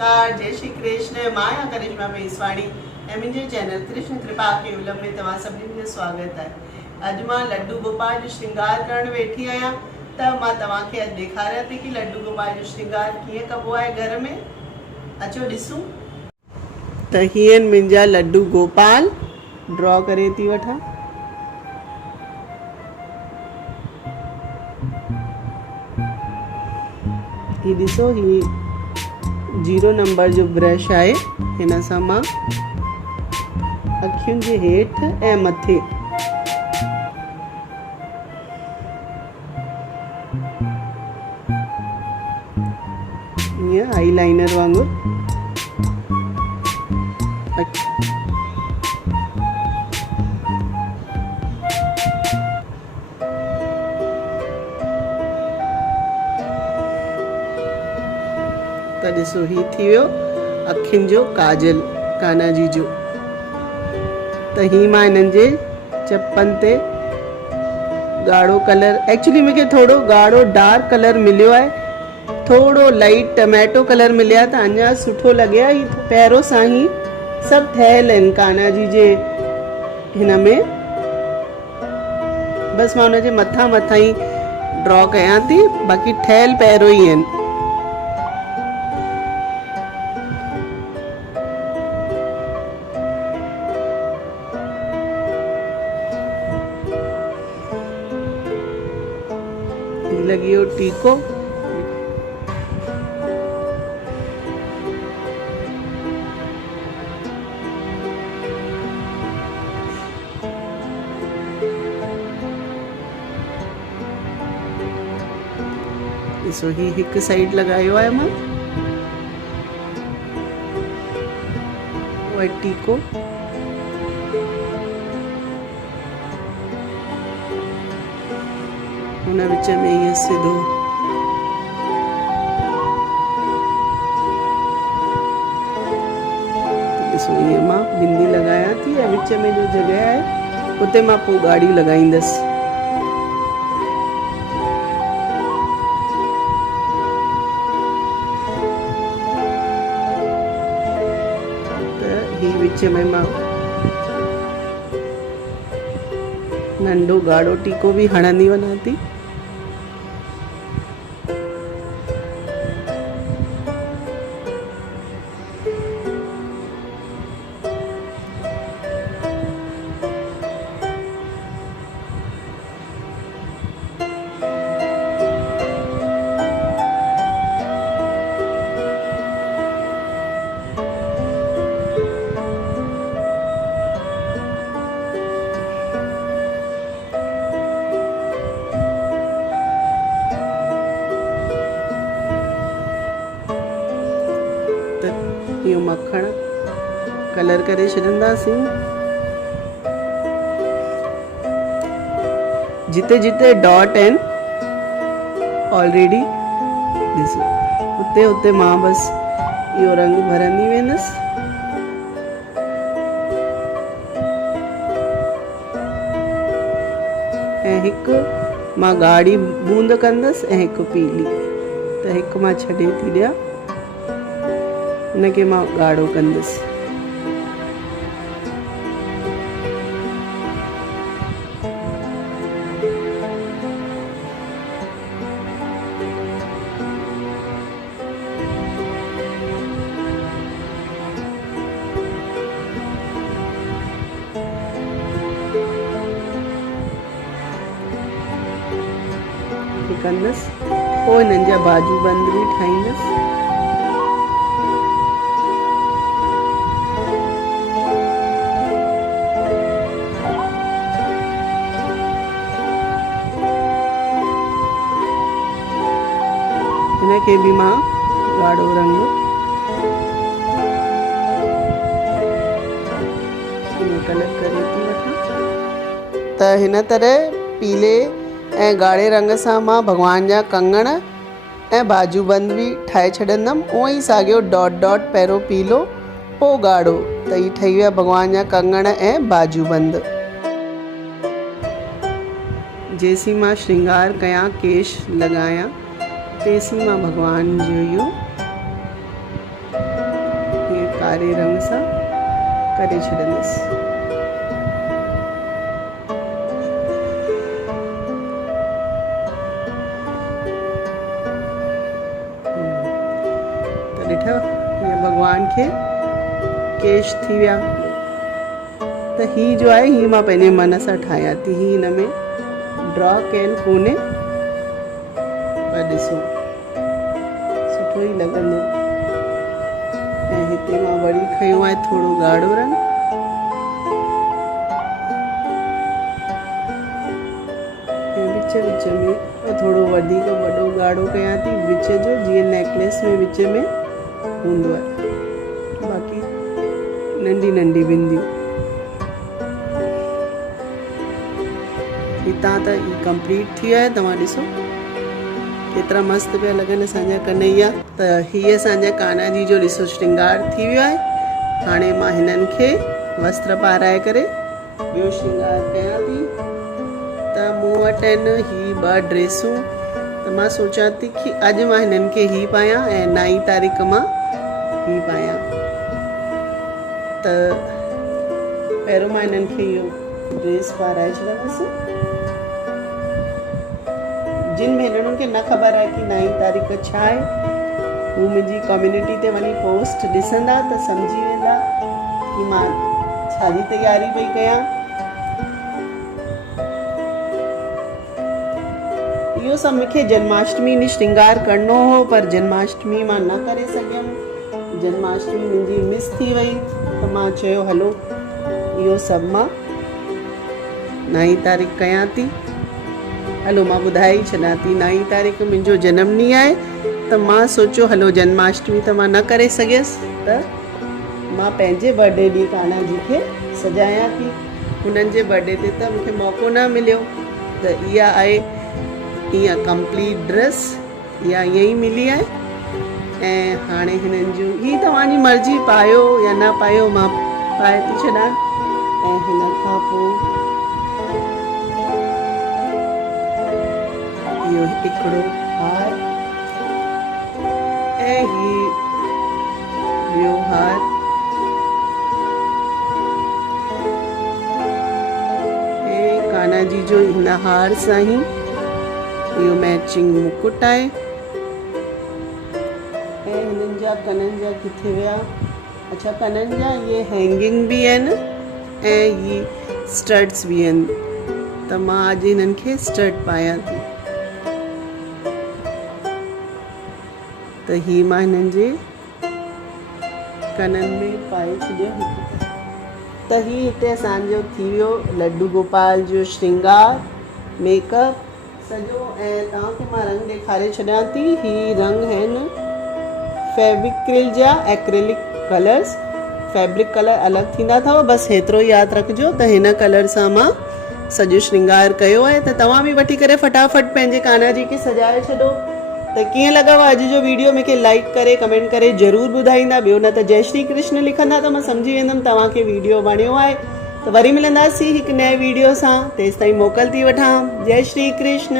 नमस्कार, जय श्री कृष्ण। मां करिश्मा पेसवाणी ऐं मुंहिंजे चैनल कृष्ण कृपा केवलम में तव्हां सभिनीनि जो स्वागत आहे। अॼु मां लड्डू गोपाल जो श्रृंगार करणु वेठी आहियां त मां तव्हांखे अॼु ॾेखारियां थी कि लड्डू गोपाल जो श्रृंगार कीअं कबो आहे घर में। अचो ॾिसूं। त हीअं मुंहिंजा लड्डू गोपाल ड्रॉ करे थी वठां। ही ॾिसो, ही 0 नंबर जो ब्रश आहे। हिन सां मां अखियुनि जे हेठि ऐं मथे ईअं आईलाइनर वांगुरु त ॾिसो, ही थी वियो अखियुनि जो काजल कान्हा जी जो। त ही मां हिननि जे चपनि ते ॻाढ़ो कलर, एक्चुअली मूंखे थोरो ॻाढ़ो डार्क कलर मिलियो आहे, थोरो लाइट टमेटो कलर मिलिया त अञा सुठो लॻे हा। ही पहिरों सां ही सभु ठहियल आहिनि कान्हा जी जे हिन में। बसि मां हुनजे मथां ई ड्रॉ कयां थी, बाक़ी ठहियल पहिरों ई आहिनि। लगी वियो टीको। ॾिसो, ही हिकु साइड लॻायो आहे मां, और टीको हुन विच में ईअं सिधो। ॾिसो, ईअं मां बिंदी लॻायां थी ऐं विच में जो जॻह आहे उते मां पोइ ॻाढ़ी लॻाईंदसि। ही विच में मां नंढो ॻाढ़ो टीको भी हणंदी वञां थी। इहो मखण कलर करे छॾंदासीं। जिते जिते डॉट आहिनि ऑलरेडी, ॾिसो उते उते मां बसि इहो रंग भरंदी वेंदसि। ऐं हिकु मां ॻाढ़ी बूंद कंदसि ऐं हिकु पीली। त हिकु मां छॾे थी ॾियां, हुनखे मां ॻाढ़ो कंदसि। कंदसि, पोइ हिननि जा बाजू बंद भी ठाहींदसि। हिनखे भी मां ॻाढ़ो रंग कलर करे थी वठां। त हिन तरह पीले ऐं ॻाढ़े रंग सां मां भॻवान जा कंगण ऐं बाजू बंद भी ठाहे छॾंदमि। उहो ई साॻियो डॉट डॉट, पहिरों पीलो पोइ ॻाढ़ो। त ही ठही विया भॻवान जा कंगण ऐं बाजू बंद। जेसी मां श्रृंगार कयां, केश लॻायां, तेसी मां भॻवान जो इहो कारे रंग सां करे छॾंदसि। ॾिठो हीअं भॻवान खे केश थी विया। त ही जो आहे ही मां पंहिंजे मन सां ठाहियां थी, ही हिन में ड्रॉ कयल कोन्हे, पर ॾिसो सुठो ई लॻंदो। ऐं हिते मां वरी खयो आहे थोरो ॻाढ़ो रंग, ऐं विच विच में थोरो वधीक वॾो ॻाढ़ो कयां थी विच जो, जीअं नेकलेस में विच में हूंदो आहे, बाक़ी नंढी नंढी बिंदियूं। हितां त ही कंप्लीट थी वियो आहे। तव्हां ॾिसो केतिरा मस्तु पिया लॻनि असांजा कन्हैया। त हीअ असांजा कान्हा जी जो ॾिसो श्रृंगार थी वियो आहे। हाणे मां हिननि खे वस्त्र पाराए करे ॿियो श्रृंगार कयां थी। त मूं वटि आहिनि ही 2 ड्रेसूं, त मां सोचां थी कि अॼु मां हिननि खे ही पायां ऐं 9 तारीख़ मां ही पायां। त पहिरियों मां हिननि खे इहो ड्रेस पाराए छॾंदसि। जिन भेनरुनि खे न ख़बर आहे कि 9 तारीख़ छा आहे, हू मुंहिंजी कम्युनिटी ते वञी पोस्ट ॾिसंदा त सम्झी वेंदा कि मां छाजी तयारी पई कयां। इहो सभु मूंखे जन्माष्टमी ॾींहुं श्रृंगार करणो हो, पर जन्माष्टमी मां न करे सघियमि। जन्माष्टमी मुंहिंजी मिस थी वई, त मां चयो हलो इहो सभु मां 9 तारीख़ कयां थी। हलो मां ॿुधाए ई छॾां थी, 9 तारीख़ मुंहिंजो जनम ॾींहुं आहे, त मां सोचियो हलो जन्माष्टमी त मां न करे सघियसि, त मां पंहिंजे बर्थडे ॾींहुं कान्हा जी खे सजायां थी। हुननि जे बर्थडे ते त मूंखे मौक़ो न मिलियो, त इहा आहे ईअं कंप्लीट ड्रेस, इहा ईअं ई मिली आहे। ऐं हाणे हिननि जूं ही तव्हांजी मर्ज़ी, पायो या न पायो, मां पाए थी छॾां। ऐं हिन खां पोइ इहो हिकिड़ो हार ऐं ही ॿियो हार, ऐं कान्हा जी जो हिन हार सां ई इहो मैचिंग मुकुट आहे। ऐं हिननि जा कननि जा किथे विया? अच्छा, कननि जा इहे हैंगिंग बि आहिनि ऐं ही स्टड्स बि आहिनि, त मां अॼु हिननि खे स्टड पायां थी। त ही मां हिननि जे कननि में पाए छॾियो। त ही हिते असांजो थी वियो लड्डू गोपाल जो श्रृंगार, मेकअप सॼो। ऐं तव्हांखे मां रंग ॾेखारे छॾियां थी। ही रंग आहिनि फेविक्रिल जा एक्रेलिक कलर्स। फैब्रिक कलर अलॻि थींदा अथव, बसि हेतिरो यादि रखिजो। त हिन कलर सां मां सॼो श्रृंगार कयो आहे। त तव्हां बि वठी करे फटाफट पंहिंजे कान्हा जी खे सजाए छॾो। त कीअं लॻव अॼु जो वीडियो, मूंखे लाइक करे कमेंट करे ज़रूरु ॿुधाईंदा। ॿियो न त जय श्री कृष्ण लिखंदा त मां सम्झी वेंदमि तव्हांखे वीडियो वणियो आहे। त वरी मिलंदासीं हिकु नए वीडियो सां, तेसिताईं मोकल थी वठां। जय श्री कृष्ण।